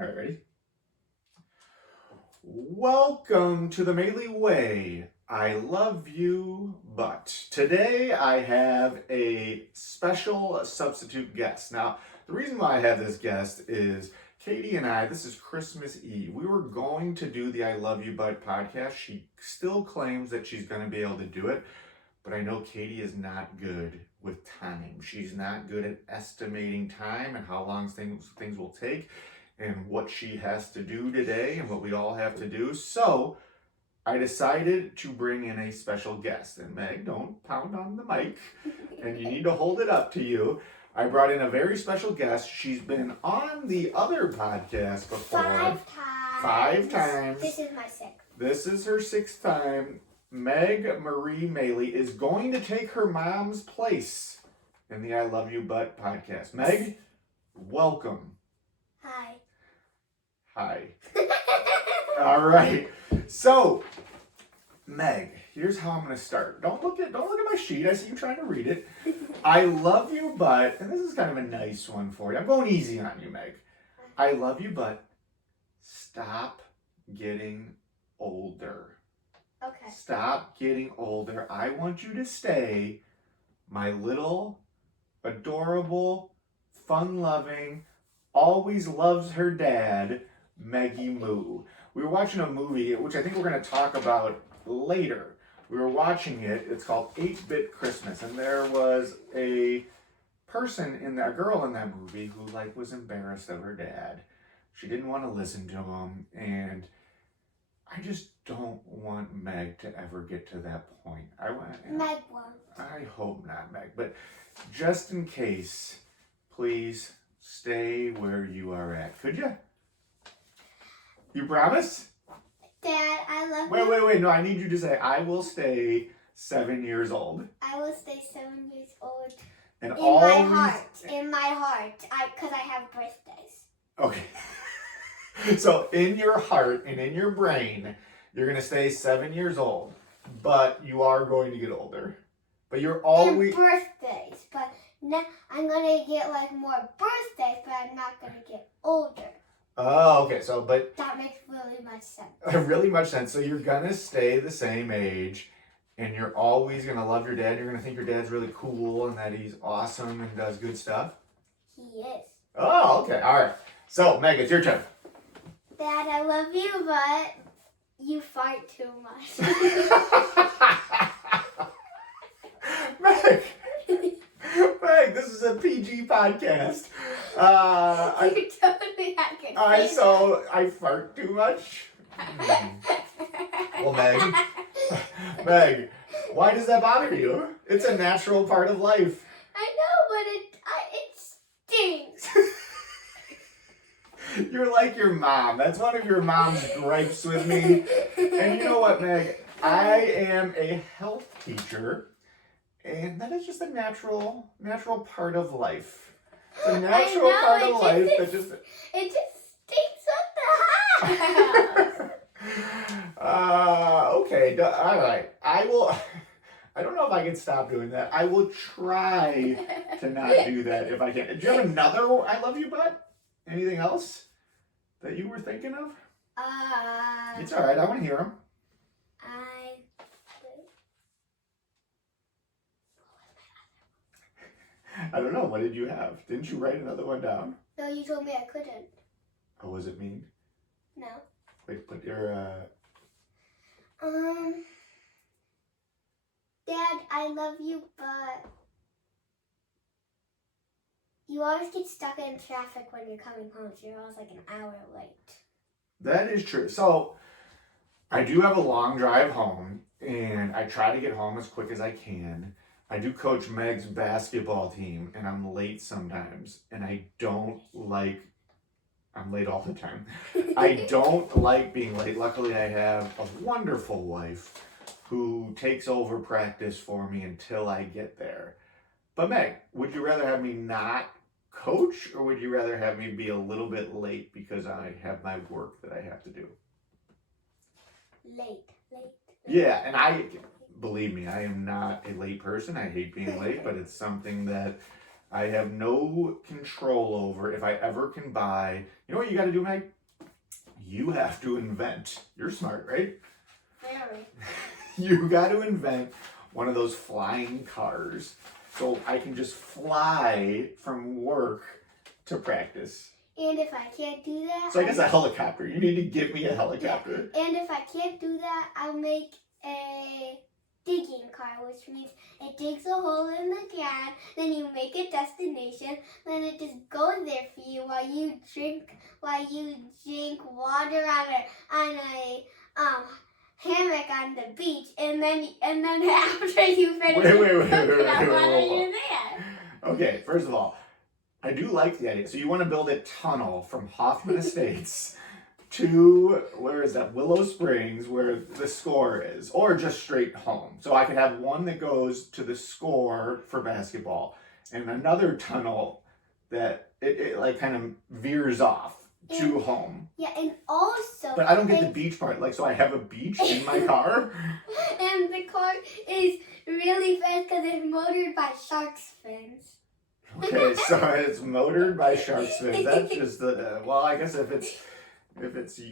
All right, ready? Welcome to the Maley Way. I love you, but today I have a special substitute guest. Now, the reason why I have this guest is Katie and I, this is Christmas Eve. We were going to do the I Love You But podcast. She still claims that she's going to be able to do it, but I know Katie is not good with time. She's not good at estimating time and how long things will take and what she has to do today and what we all have to do. So I decided to bring in a special guest. And Meg, don't pound on the mic, and you need to hold it up to you. I brought in a very special guest. She's been on the other podcast before. 5 times. 5 times. This is my 6th. This is her 6th time. Meg Marie Maley is going to take her mom's place in the I Love You But podcast. Meg, welcome. Hi. Hi. All right. So, Meg, here's how I'm going to start. Don't look at my sheet. I see you trying to read it. I love you, but, and this is kind of a nice one for you. I'm going easy on you, Meg. I love you, but stop getting older. Okay. Stop getting older. I want you to stay my little, adorable, fun-loving, always loves her dad, Maggie Moo. We were watching a movie, which I think we're going to talk about later. We were watching it. It's called 8-Bit Christmas, and there was a girl in that movie who was embarrassed of her dad. She didn't want to listen to him, and I just don't want Meg to ever get to that point. Meg won't. I hope not, Meg. But just in case, please stay where you are at. Could you? You promise? Dad, I love you. Wait. No, I need you to say, I will stay 7 years old. I will stay 7 years old. And In my heart. Because I have birthdays. Okay. So in your heart and in your brain, you're going to stay 7 years old. But you are going to get older. But you're always... And birthdays. But now I'm going to get more birthdays, but I'm not going to get older. Oh, okay. So, but... That makes really much sense. Really much sense. So you're going to stay the same age, and you're always going to love your dad. You're going to think your dad's really cool and that he's awesome and does good stuff. He is. Oh, okay. All right. So, Meg, it's your turn. Dad, I love you, but you fart too much. Meg, this is a PG podcast. You totally had to I fart too much. Well, Meg, why does that bother you? It's a natural part of life. I know, but it stinks. You're like your mom. That's one of your mom's gripes with me. And you know what, Meg? I am a health teacher. And that is just a natural part of life. It's a natural part of life that just... It just stinks up the house. Okay, all right. I don't know if I can stop doing that. I will try to not do that if I can. Do you have another I love you, bud? Anything else that you were thinking of? It's all right. I want to hear them. I don't know. What did you have? Didn't you write another one down? No, you told me I couldn't. Oh, was it mean? No. Wait, but your Dad, I love you, but you always get stuck in traffic when you're coming home, so you're always an hour late. That is true. So, I do have a long drive home, and I try to get home as quick as I can. I do coach Meg's basketball team, and I'm late sometimes, and I'm late all the time. I don't like being late. Luckily, I have a wonderful wife who takes over practice for me until I get there. But Meg, would you rather have me not coach, or would you rather have me be a little bit late because I have my work that I have to do? Late. Yeah, and believe me, I am not a late person. I hate being late, but it's something that I have no control over if I ever can buy. You know what you got to do, Meg? You have to invent. You're smart, right? Very. You got to invent one of those flying cars so I can just fly from work to practice. And if I can't do that... So I guess a helicopter. You need to give me a helicopter. Yeah. And if I can't do that, I'll make a digging car, which means it digs a hole in the ground, then you make a destination, then it just goes there for you while you drink water on a hammock on the beach, and then after you finish that water, you're there. Okay, first of all, I do like the idea. So you want to build a tunnel from Hoffman Estates to, where is that, Willow Springs, where the score is, or just straight home. So I could have one that goes to the score for basketball, and another tunnel that it like kind of veers off to home. Yeah, and also... But I don't get the beach part. Like, so I have a beach in my car? And the car is really fast because it's motored by shark's fins. Okay, so it's motored by shark's fins. That's just the... well, I guess if it's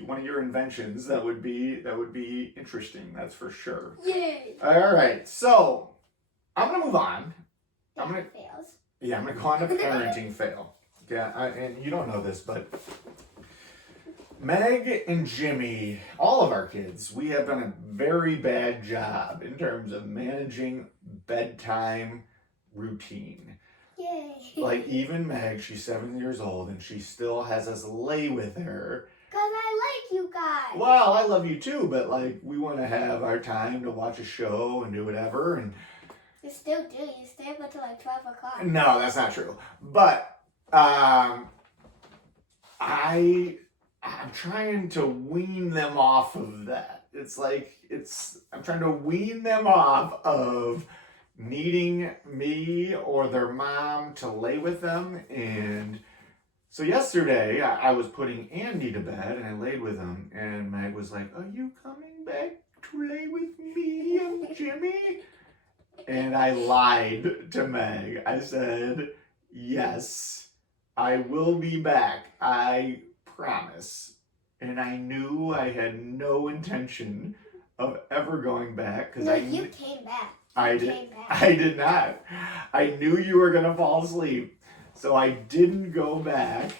one of your inventions, that would be interesting. That's for sure. Yay! All right, so I'm gonna move on. Fails. Yeah, I'm gonna go on to parenting fail. Yeah, and you don't know this, but Meg and Jimmy, all of our kids, we have done a very bad job in terms of managing bedtime routine. Yay! Like, even Meg, she's 7 years old, and she still has us lay with her. Because I like you guys. Well, I love you too, but, like, we want to have our time to watch a show and do whatever, and... You still do. You stay up until like 12 o'clock. No, that's not true. But, I'm trying to wean them off of that. I'm trying to wean them off of needing me or their mom to lay with them. And so yesterday I was putting Andy to bed and I laid with him, and Meg was like, "Are you coming back to lay with me and Jimmy?" And I lied to Meg. I said, "Yes, I will be back. I promise." And I knew I had no intention of ever going back. You came back. I did not. I knew you were going to fall asleep. So I didn't go back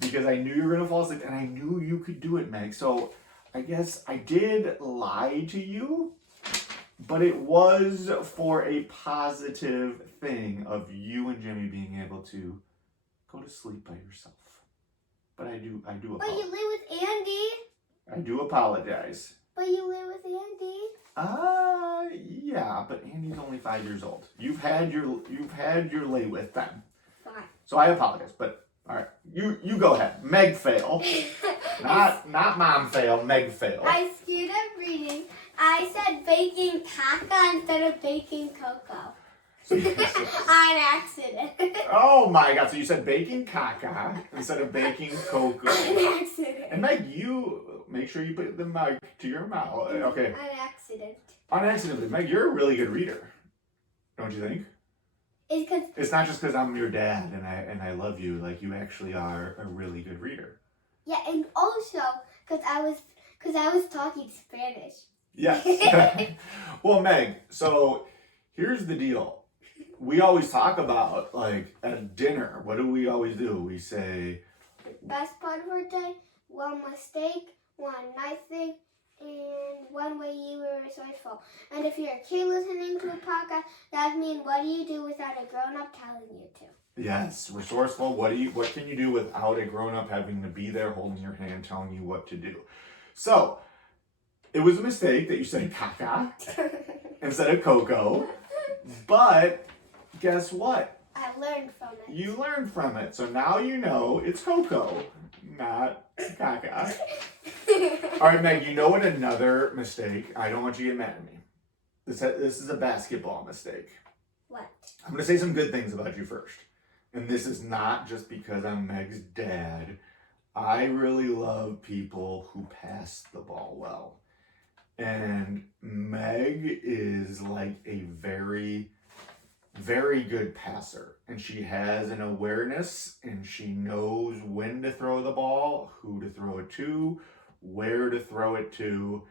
because I knew you were going to fall asleep, and I knew you could do it, Meg. So I guess I did lie to you, but it was for a positive thing of you and Jimmy being able to go to sleep by yourself. But I do apologize. But you live with Andy. I do apologize. But you live with Andy. Yeah, but Andy's only 5 years old. You've had your lay with them. Fine. So I apologize, but all right, you go ahead. Meg fail. not mom fail, Meg fail. I screwed up reading. I said baking caca instead of baking cocoa. So On accident. Oh my God! So you said baking caca instead of baking cocoa. On accident. And Meg, you make sure you put the mic to your mouth. Okay. On accident. On accident, Meg, you're a really good reader. Don't you think? It's not just because I'm your dad and I love you. Like, you actually are a really good reader. Yeah, and also because I was talking Spanish. Yes. Well, Meg, so here's the deal. We always talk about, like, at dinner, what do we always do? We say, best part of our day, one mistake, one nice thing, and one way you were resourceful. And if you're a kid listening to a podcast, that means what do you do without a grown-up telling you to? yes, resourceful. What can you do without a grown-up having to be there holding your hand, telling you what to do? So, it was a mistake that you said caca instead of cocoa, but guess what? I learned from it. You learned from it. So now you know it's cocoa, not caca. All right, Meg, you know what another mistake? I don't want you to get mad at me. This is a basketball mistake. What? I'm going to say some good things about you first. And this is not just because I'm Meg's dad. I really love people who pass the ball well. And Meg is like a very very good passer, and she has an awareness, and she knows when to throw the ball, who to throw it to, where to throw it to,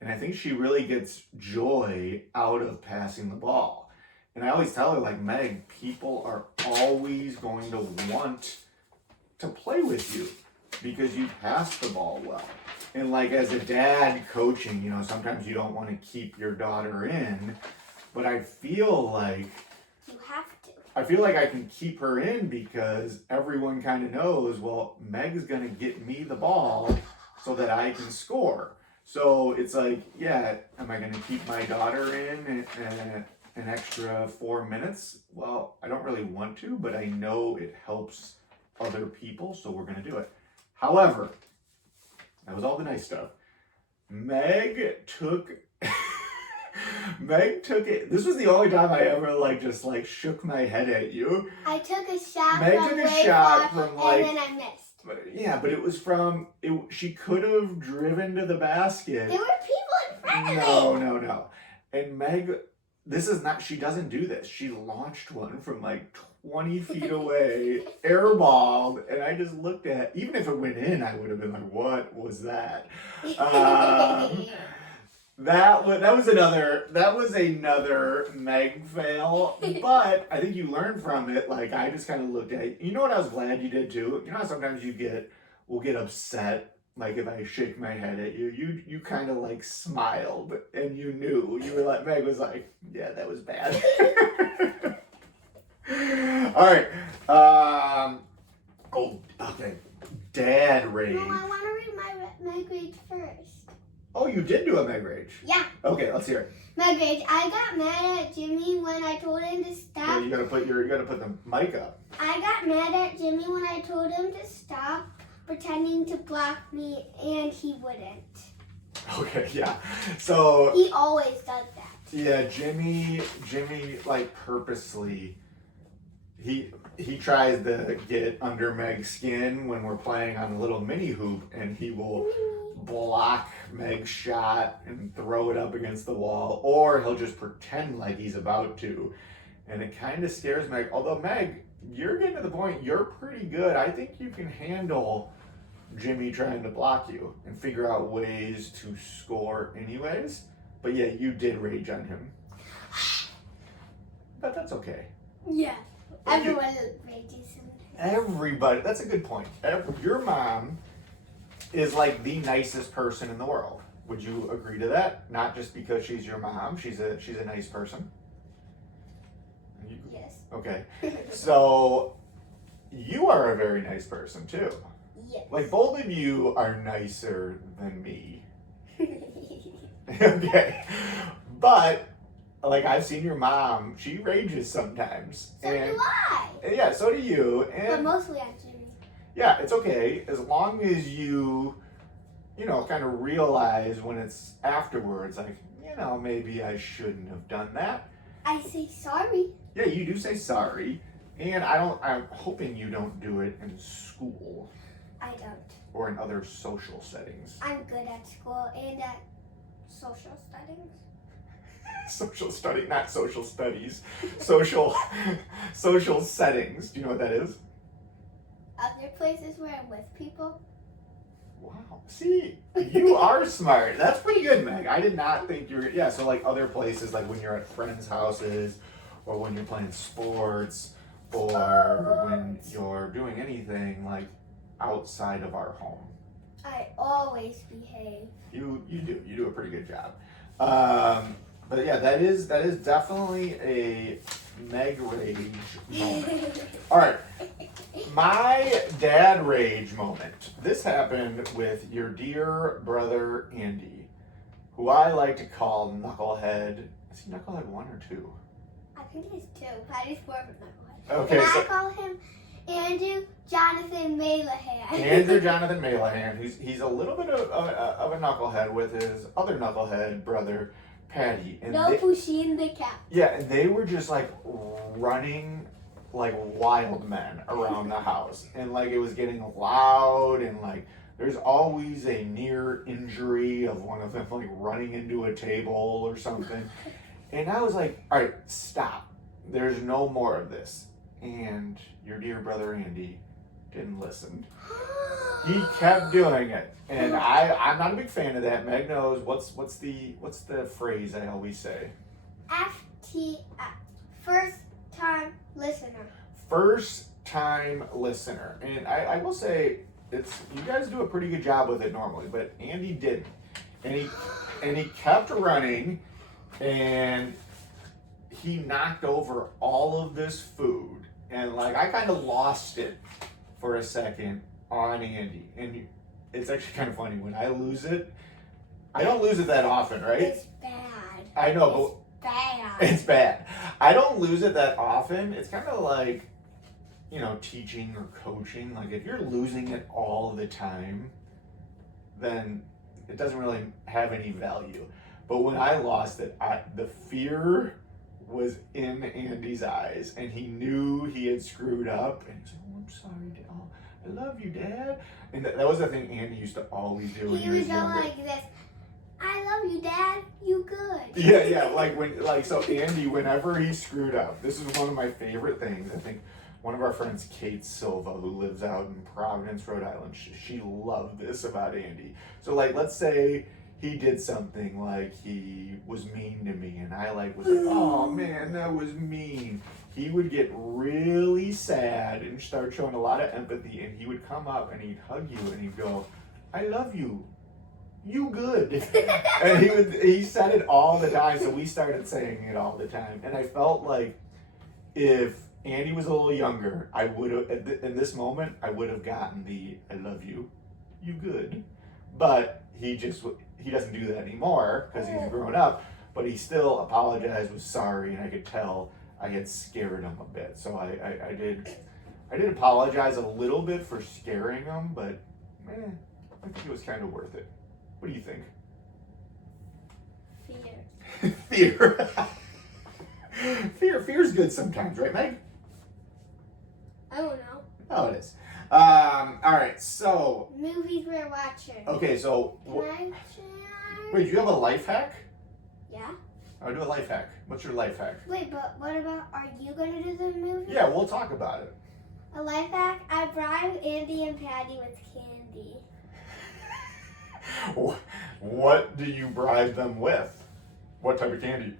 and I think she really gets joy out of passing the ball. And I always tell her, like, Meg, people are always going to want to play with you because you pass the ball well. And like, as a dad coaching, you know, sometimes you don't want to keep your daughter in, but I feel like you have to. I feel like I can keep her in because everyone kind of knows, well, Meg's going to get me the ball so that I can score. So it's like, yeah, am I going to keep my daughter in an extra 4 minutes? Well, I don't really want to, but I know it helps other people, so we're going to do it. However, that was all the nice stuff. Meg took it. This was the only time I ever just shook my head at you. I took a shot Meg from took a way shot far, from and then I missed. Yeah, but it was from she could have driven to the basket. There were people in front of me. No. And Meg, she doesn't do this. She launched one from 20 feet away, airballed, and I just looked at, even if it went in, I would have been like, what was that? That was another Meg fail, but I think you learned from it. Like, I just kind of looked at, you know what I was glad you did too? You know how sometimes we'll get upset, like if I shake my head at you, you kind of smiled and you knew, you were like, Meg was like, yeah, that was bad. All right. Okay. Dad rage. No, I want to read my Meg rage first. Oh, you did do a Meg rage? Yeah. Okay, let's hear it. Meg rage. I got mad at Jimmy when I told him to stop. Yeah, you gotta put the mic up. I got mad at Jimmy when I told him to stop pretending to block me, and he wouldn't. Okay, yeah. So he always does that. Yeah, Jimmy purposely he tries to get under Meg's skin when we're playing on a little mini hoop, and he will block Meg's shot and throw it up against the wall, or he'll just pretend like he's about to, and it kind of scares Meg. Although, Meg, you're getting to the point, you're pretty good. I think you can handle Jimmy trying to block you and figure out ways to score anyways. But yeah, you did rage on him. But that's okay. Yeah. Everyone rages sometimes. Everybody. That's a good point. Your mom is the nicest person in the world. Would you agree to that? Not just because she's your mom. She's a nice person. Yes. Okay. So you are a very nice person too. Yes. Both of you are nicer than me. Okay. But I've seen your mom, she rages sometimes. So do I. Yeah, so do you. But mostly on Jimmy. Yeah, it's okay as long as you kind of realize when it's afterwards, maybe I shouldn't have done that. I say sorry. Yeah, you do say sorry. And I'm hoping you don't do it in school. I don't. Or in other social settings. I'm good at school and at social settings. Social study, not social studies. Social settings. Do you know what that is? Other places where I'm with people. Wow. See, you are smart. That's pretty good, Meg. I did not think you were. Yeah, so other places, when you're at friends' houses, or when you're playing sports, or when you're doing anything outside of our home. I always behave. You do a pretty good job. But yeah, that is definitely a Meg rage moment. All right, my dad rage moment. This happened with your dear brother Andy, who I like to call Knucklehead. Is he Knucklehead 1 or 2? I think he's 2. Patty's 4 of Knucklehead. Okay, and so I call him Andrew Jonathan Maley. Andrew Jonathan Maley. He's a little bit of a knucklehead with his other knucklehead brother Patty. And pushing the cap. Yeah, and they were just running like wild men around the house, and it was getting loud, and there's always a near injury of one of them running into a table or something. And I was like, all right, stop. there's no more of this. And your dear brother Andy didn't listen. He kept doing it. And I'm not a big fan of that. Meg knows what's the phrase I always say? FTF. First time listener. First time listener. And I will say you guys do a pretty good job with it normally, but Andy didn't. And he kept running, and he knocked over all of this food. And like I kind of lost it for a second on Andy. And it's actually kind of funny when I lose it. I don't lose it that often, right? It's bad. I know, but bad. It's bad. I don't lose it that often. It's kind of like, teaching or coaching. Like if you're losing it all the time, then it doesn't really have any value. But when I lost it, the fear was in Andy's eyes, and he knew he had screwed up, and he said, "Oh, I'm sorry, Dad. Oh, I love you, Dad." And that was the thing Andy used to always do when he was younger. Like this. I love you, Dad. You good. Yeah. So Andy, whenever he screwed up, this is one of my favorite things. I think one of our friends, Kate Silva, who lives out in Providence, Rhode Island, she loved this about Andy. So let's say he did something like he was mean to me, and I was like, "Oh man, that was mean." He would get really sad and start showing a lot of empathy, and he would come up and he'd hug you and he'd go, "I love you. You good." And he said it all the time, so we started saying it all the time. And I felt like if Andy was a little younger, I would have, in this moment, I would have gotten the "I love you, you good." But he doesn't do that anymore because he's grown up, but he still apologized, was sorry, and I could tell I had scared him a bit. So I did apologize a little bit for scaring him, but I think it was kind of worth it. What do you think? Fear. Fear's good sometimes, right, Meg? I don't know. Oh, it is. All right, so Movies we're watching. okay, so Can I share? wait, do you have a life hack? Yeah. I'll do a life hack. What's your life hack? Wait, but what about, are you going to do the movie? Yeah, we'll talk about it. A life hack, I bribe Andy and Patty with candy. What do you bribe them with? What type of candy?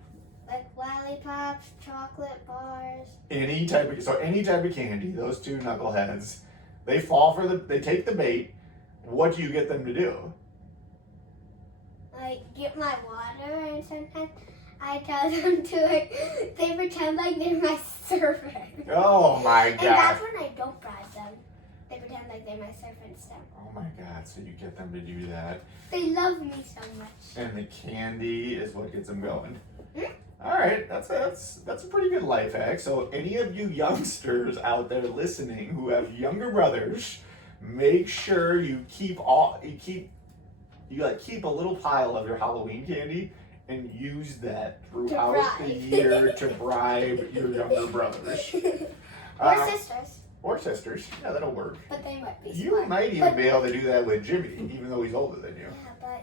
Like lollipops, chocolate bars. Any type of candy. Those two knuckleheads, they take the bait. What do you get them to do? Like get my water, and sometimes I tell them to they pretend like they're my servant. Oh my god. And that's when I don't bribe them. They pretend like they're my servant stuff. Oh my god, so you get them to do that. They love me so much. And the candy is what gets them going. Mm-hmm. All right, that's a pretty good life hack. So any of you youngsters out there listening who have younger brothers, make sure you keep a little pile of your Halloween candy and use that throughout the year to bribe your younger brothers. Or sisters. Or sisters. Yeah, that'll work. But they might be smart. You might even be able to do that with Jimmy, even though he's older than you. Yeah, but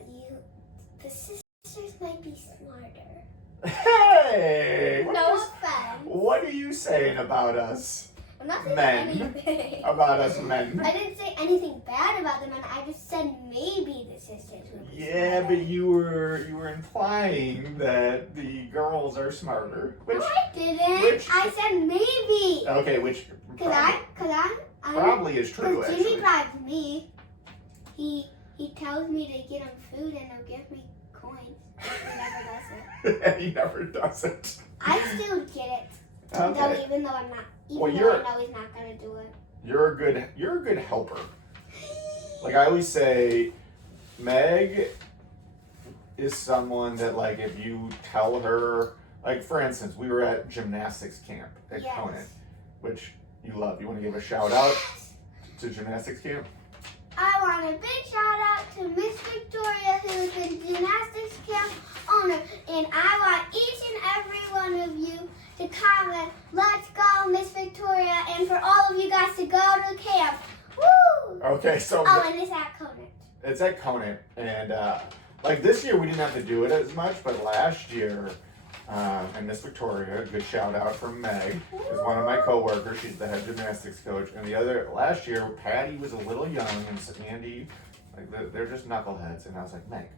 the sisters might be smarter. Hey! No offense. What are you saying about us? I'm not saying Men. anything. About us men? I didn't say anything bad about the men. I just said maybe the sisters would be Yeah, smarter. but you were implying that the girls are smarter. Which, No, I didn't. which- I said maybe. okay, which I'm probably is true, Jimmy actually. bribes me. He tells me to get him food and he'll give me coins. But he never does it. He never does it. I still get it. Okay. Though, even though I'm not. Even Well, though I know he's not gonna do it. You're a good helper. Like I always say, Meg is someone that if you tell her, for instance, we were at gymnastics camp at Yes. Conant, which you love. You want to give a shout out to gymnastics camp? I want a big shout out to Miss Victoria, who is the gymnastics camp owner, and I want each and every one of you to comment, "Let's go, Miss Victoria," and for all of you guys to go to camp. Woo! Okay, so And it's at Conant. it's at Conant, and this year we didn't have to do it as much, but last year and Miss Victoria, good shout out from Meg, is one of my coworkers. She's the head gymnastics coach. And last year, Patty was a little young, and Andy, like they're just knuckleheads. And I was like, Meg,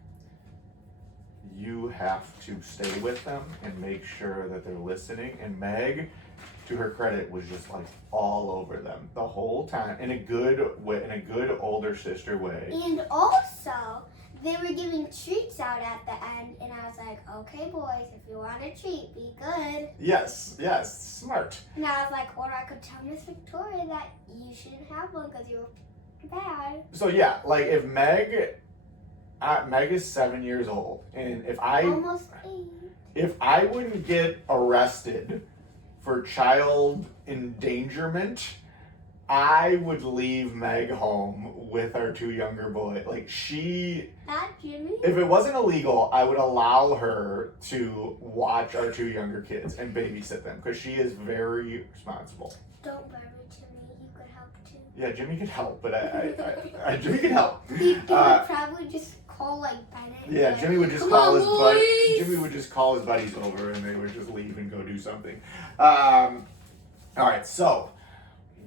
you have to stay with them and make sure that they're listening. And Meg, to her credit, was just like all over them the whole time in a good way, in a good older sister way. And also, they were giving treats out at the end, and I was like, okay, boys, if you want a treat, be good. Yes, smart. And I was like, or I could tell Miss Victoria that you shouldn't have one because you're bad. So yeah, like if Meg is 7 years old, and Almost 8. if I wouldn't get arrested for child endangerment, I would leave Meg home with our 2 younger boys. Like Not Jimmy. if it wasn't illegal, I would allow her to watch our 2 younger kids and babysit them because she is very responsible. Don't worry, Jimmy. You could help too. Yeah, Jimmy could help, but Jimmy could help. He would probably just call like Bennett. Yeah, Jimmy would just call his buddy. Jimmy would just call his buddies over, and they would just leave and go do something. All right, so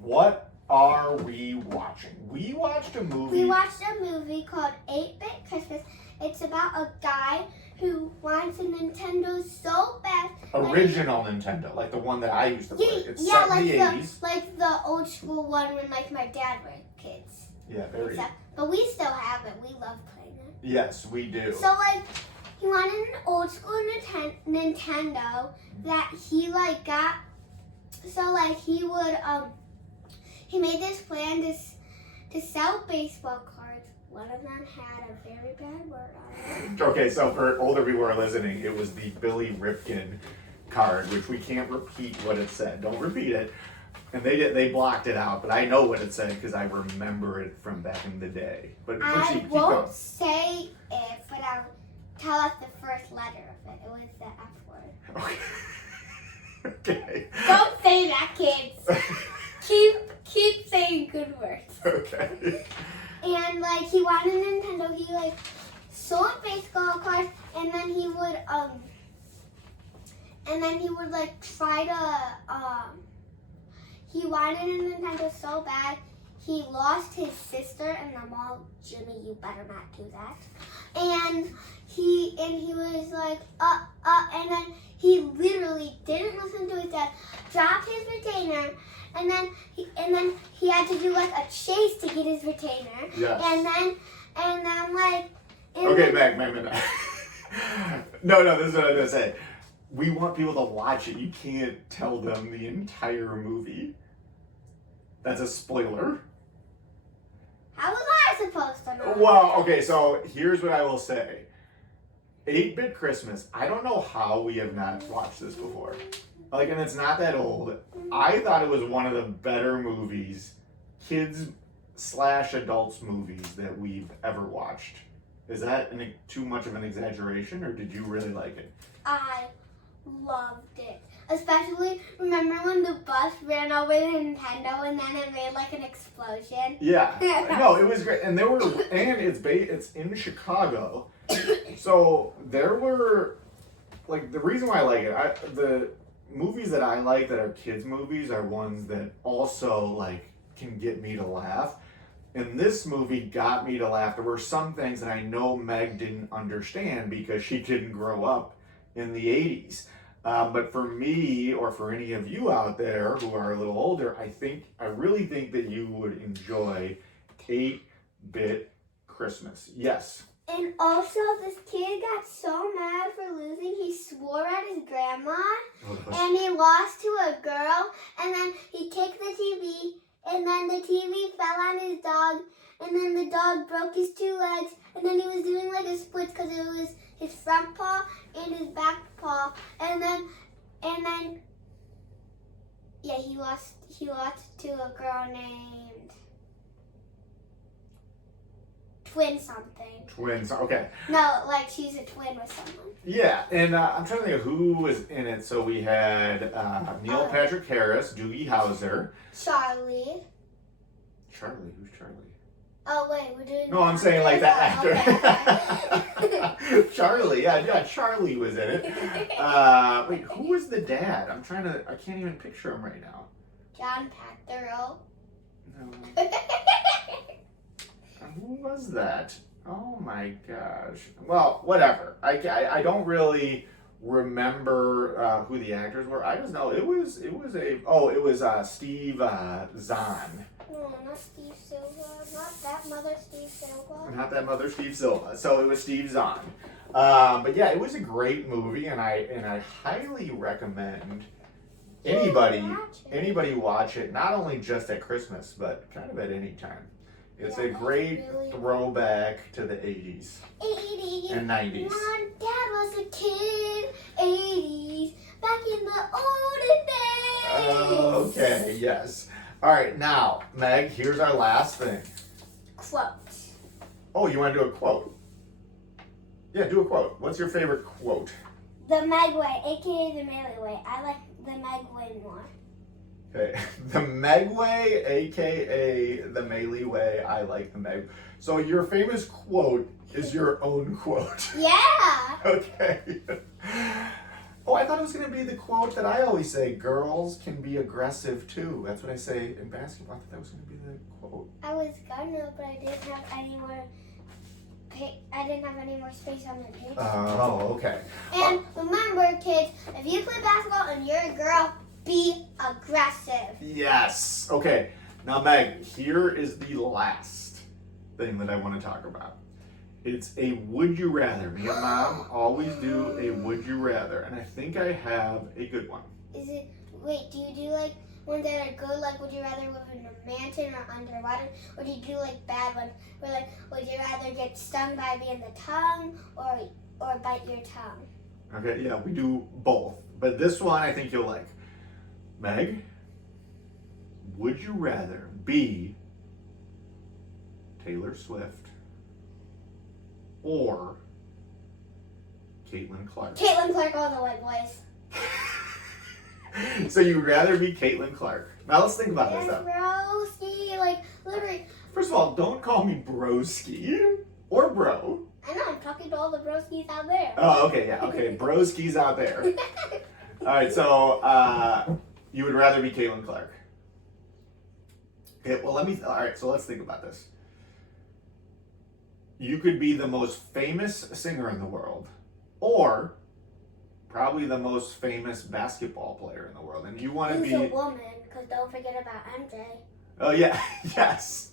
what are we watching? We watched a movie. We watched a movie called 8-Bit Christmas. It's about a guy who wants a Nintendo so bad. Original Nintendo, like the one that I used to play. It's set in the 80s. Like the old school one when like my dad were kids. Yeah, very. But we still have it. We love playing it. Yes, we do. So like, he wanted an old school Nintendo that he like got. So like he would he made this plan to sell baseball cards. One of them had a very bad word on it. Okay, so for older people who are listening, it was the Billy Ripken card, which we can't repeat what it said. Don't repeat it. And they blocked it out, but I know what it said because I remember it from back in the day. But I won't say it, but I'll tell us the first letter of it. It was the F word. Okay. Okay. Don't say that, kids. Keep saying good words. Okay. And like he wanted a Nintendo, he like sold baseball cards, and then he would like try to he wanted a Nintendo so bad he lost his sister and the mom. Jimmy, you better not do that. And he was like and then he literally didn't listen to his dad, dropped his retainer. And then he had to do like a chase to get his retainer. Yes. And then like. Okay, Meg. No, this is what I was gonna say. We want people to watch it. You can't tell them the entire movie. That's a spoiler. How was I supposed to know? Well, okay, so here's what I will say. 8-Bit Christmas. I don't know how we have not watched this before. Like, and it's not that old. I thought it was one of the better movies, kids/adults movies that we've ever watched. Is that too much of an exaggeration, or did you really like it? I loved it. Especially, remember when the bus ran over the Nintendo and then it made like an explosion? Yeah. No, it was great. And it's in Chicago. So there were, like, the reason why I like it, the movies that I like that are kids movies are ones that also like can get me to laugh. And this movie got me to laugh. There were some things that I know Meg didn't understand because she didn't grow up in the 80s. But for me, or for any of you out there who are a little older, I really think that you would enjoy 8-Bit Christmas. Yes. And also, this kid got so mad for losing, he swore at his grandma, and he lost to a girl, and then he kicked the TV, and then the TV fell on his dog, and then the dog broke his 2 legs, and then he was doing like a split because it was his front paw and his back paw, and then yeah, he lost to a girl named Twin something. Twins, okay. No, like she's a twin with someone. Yeah, and I'm trying to think of who was in it. So we had Neil Patrick Harris, Doogie Howser. Charlie. Charlie? Who's Charlie? Oh, wait, we're doing... No, I'm saying like that actor. Okay. Charlie, yeah, Charlie was in it. Wait, who was the dad? I can't even picture him right now. John Patrick. No. Who was that? Oh my gosh. Well, whatever. I don't really remember who the actors were. I just know it was Steve Zahn. No, not Steve Silva. Not that mother Steve Silva. Not that mother Steve Silva. So it was Steve Zahn. But yeah, it was a great movie, and I highly recommend anybody watch it. Not only just at Christmas, but kind of at any time. It's a great throwback to the 80s 80s and 90s. When Dad was a kid, 80s, back in the olden days. Okay, yes. All right, now, Meg, here's our last thing. Quote. Oh, you want to do a quote? Yeah, do a quote. What's your favorite quote? The Meg Way, aka the Maley Way. I like the Meg Way more. Okay, the Meg Way, aka the Maley Way. I like the Meg. So your famous quote is your own quote. Yeah. Okay. Oh, I thought it was going to be the quote that I always say, girls can be aggressive too. That's what I say in basketball. I thought that was going to be the quote. I was gonna, but I didn't have any more. I didn't have any more space on my page. Oh, okay. And remember, kids, if you play basketball and you're a girl, be aggressive. Yes. Okay. Now, Meg, here is the last thing that I want to talk about. It's a would you rather. Me and Mom always do a would you rather, and I think I have a good one. Is it? Wait, do you do like ones that are good, like would you rather live in a mansion or underwater, or do you do like bad ones, where like would you rather get stung by a bee in the tongue or bite your tongue? Okay. Yeah, we do both, but this one I think you'll like. Meg, would you rather be Taylor Swift or Caitlin Clark? Caitlin Clark all the way, boys. So you'd rather be Caitlin Clark. Now let's think about this Yes, though. broski, like literally. First of all, don't call me broski or bro. I know, I'm talking to all the broskis out there. Oh, okay, yeah, okay. Broski's out there. All right, so you would rather be Caitlin Clark. Okay, well, all right, so let's think about this. You could be the most famous singer in the world, or probably the most famous basketball player in the world, and you want to Who's be a woman, because don't forget about MJ. Oh yeah, yes.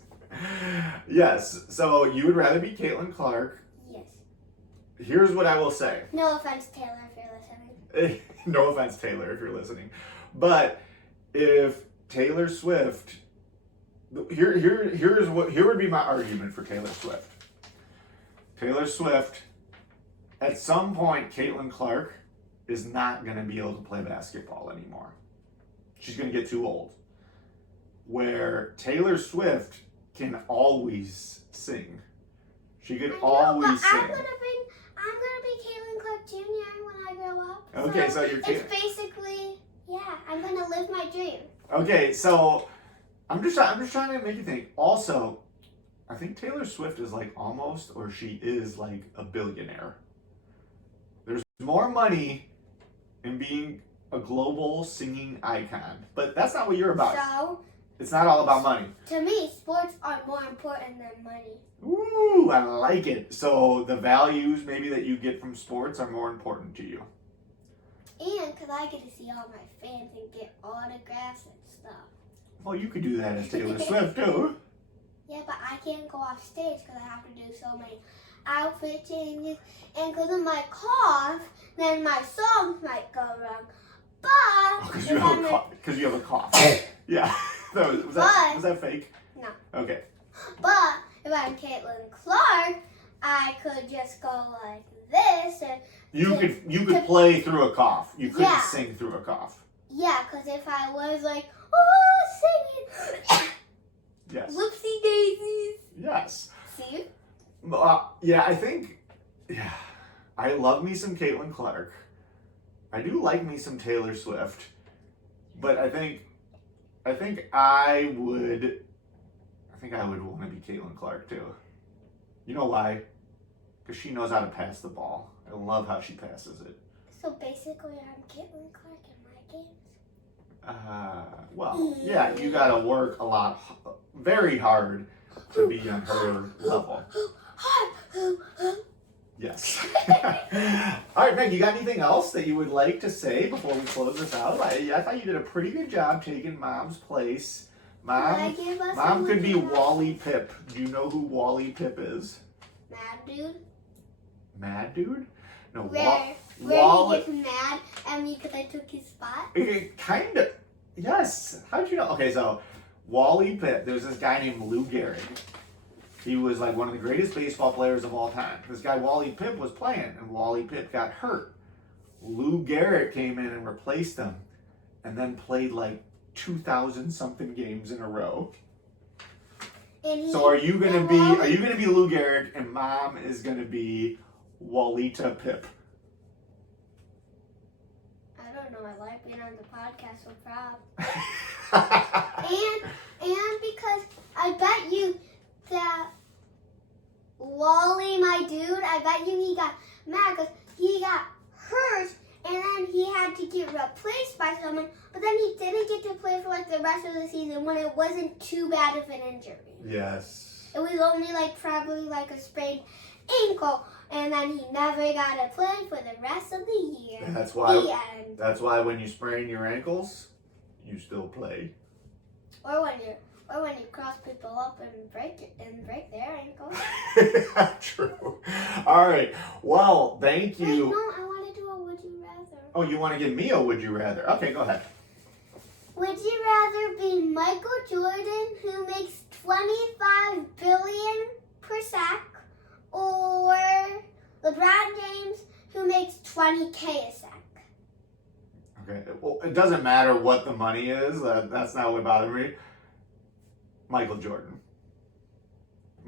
Yes. So you would rather be Caitlin Clark. Yes. Here's what I will say. No offense, Taylor, if you're listening. No offense, Taylor, if you're listening. But if Taylor Swift, here would be my argument for Taylor Swift. Taylor Swift, at some point, Caitlin Clark is not going to be able to play basketball anymore. She's going to get too old. Where Taylor Swift can always sing. She could always sing. I'm gonna be Caitlin Clark Jr. when I grow up. Okay, so you're it's basically, yeah, I'm gonna live my dream. Okay, so I'm just trying to make you think. Also, I think Taylor Swift is like almost, or she is like a billionaire. There's more money in being a global singing icon, but that's not what you're about. So, it's not all about money. To me, sports are more important than money. Ooh, I like it. So the values maybe that you get from sports are more important to you. And because I get to see all my fans and get autographs and stuff. Well, you could do that as Taylor Swift too. Yeah, but I can't go off stage because I have to do so many outfit changes. And because of my cough, then my songs might go wrong. But Because you have a cough. Yeah. Was that fake? No. Okay. But if I'm Caitlin Clark, I could just go like this. And You could play through a cough. You couldn't Yeah. sing through a cough. Yeah, because if I was like, oh, singing, Yes. whoopsie daisies. Yes. See? Yeah, I think. Yeah, I love me some Caitlin Clark. I do like me some Taylor Swift, but I think I would want to be Caitlin Clark too. You know why? because she knows how to pass the ball. I love how she passes it. So basically, I'm Caitlin Clark in my games. Well, yeah, you gotta work a lot, very hard to be on her level. Yes. All right, Meg, you got anything else that you would like to say before we close this out? I thought you did a pretty good job taking Mom's place. Mom could be Wally Pip. Do you know who Wally Pip is? Mad dude. Mad dude? No, Where Wally. he gets mad at me because I took his spot. Kind of. Yes. How'd you know? Okay, so Wally Pip. There's this guy named Lou Gehrig. He was like one of the greatest baseball players of all time. This guy Wally Pip was playing, and Wally Pip got hurt. Lou Gehrig came in and replaced him, and then played like 2,000 something games in a row. So are you gonna be Lou Gehrig, and Mom is gonna be Wallita Pip? I don't know. I like being on the podcast. So proud. and because I bet you that Wally, my dude, I bet you he got mad because he got hurt and then he had to get replaced by someone, but then he didn't get to play for like the rest of the season when it wasn't too bad of an injury. Yes. It was only like probably like a sprained ankle, and then he never got to play for the rest of the year. That's why when you sprain your ankles, you still play. Or when you cross people up and break their ankles. True. All right. Well, thank you. Wait, no, I want to do a would you rather. Oh, you want to give me a would you rather? Okay, go ahead. Would you rather be Michael Jordan, who makes $25 billion per sack, or LeBron James, who makes $20K a sack? Okay. Well, it doesn't matter what the money is. That's not what bothers me. Michael Jordan.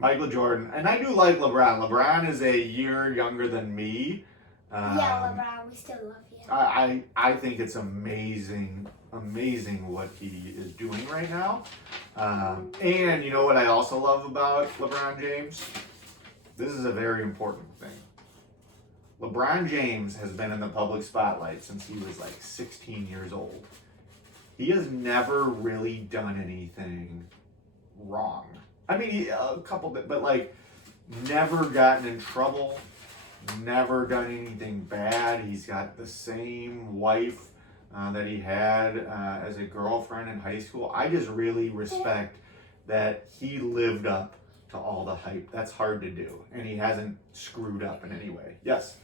And I do like LeBron. LeBron is a year younger than me. Yeah, LeBron, we still love you. I think it's amazing what he is doing right now. And you know what I also love about LeBron James? This is a very important thing. LeBron James has been in the public spotlight since he was like 16 years old. He has never really done anything wrong. I mean, a couple, but like never gotten in trouble, never done anything bad. He's got the same wife that he had as a girlfriend in high school. I just really respect that he lived up to all the hype. That's hard to do, and he hasn't screwed up in any way. Yes?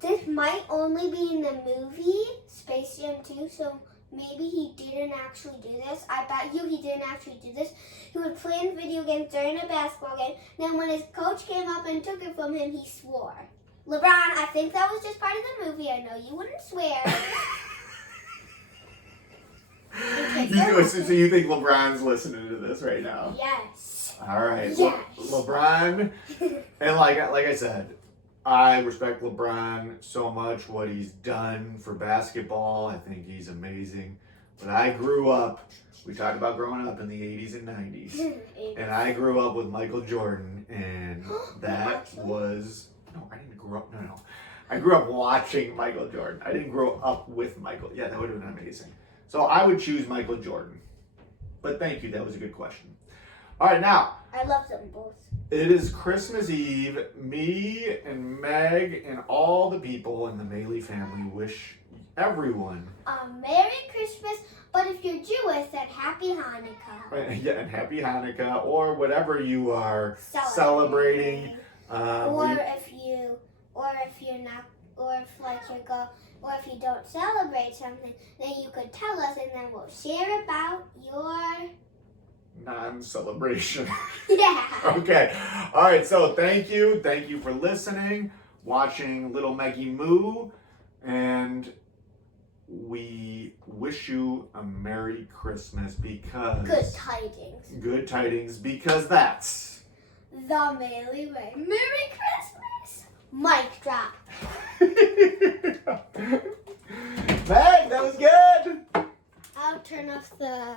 This might only be in the movie Space Jam 2, so maybe he didn't actually do this. I bet you he didn't actually do this. He would play in video games during a basketball game. Then when his coach came up and took it from him, he swore. LeBron, I think that was just part of the movie. I know you wouldn't swear. So you think LeBron's listening to this right now? Yes. All right. Yes. LeBron, and like I said, I respect LeBron so much, what he's done for basketball. I think he's amazing. But I grew up, we talked about growing up in the 80s and 90s. And I grew up with Michael Jordan, and that was, no, I didn't grow up, no. I grew up watching Michael Jordan. I didn't grow up with Michael. Yeah, that would have been amazing. So I would choose Michael Jordan. But thank you, that was a good question. All right, now. I love them both. It is Christmas Eve. Me and Meg and all the people in the Maley family wish everyone a Merry Christmas, but if you're Jewish, then Happy Hanukkah. Yeah, and Happy Hanukkah, or whatever you are celebrating. If you don't celebrate something, then you could tell us, and then we'll share about your non-celebration. Yeah. Okay. All right. So thank you for listening, watching Little Meggie Moo, and we wish you a Merry Christmas because good tidings because that's the Maley Way. Merry Christmas. Mic drop. Meg, that was good. I'll turn off the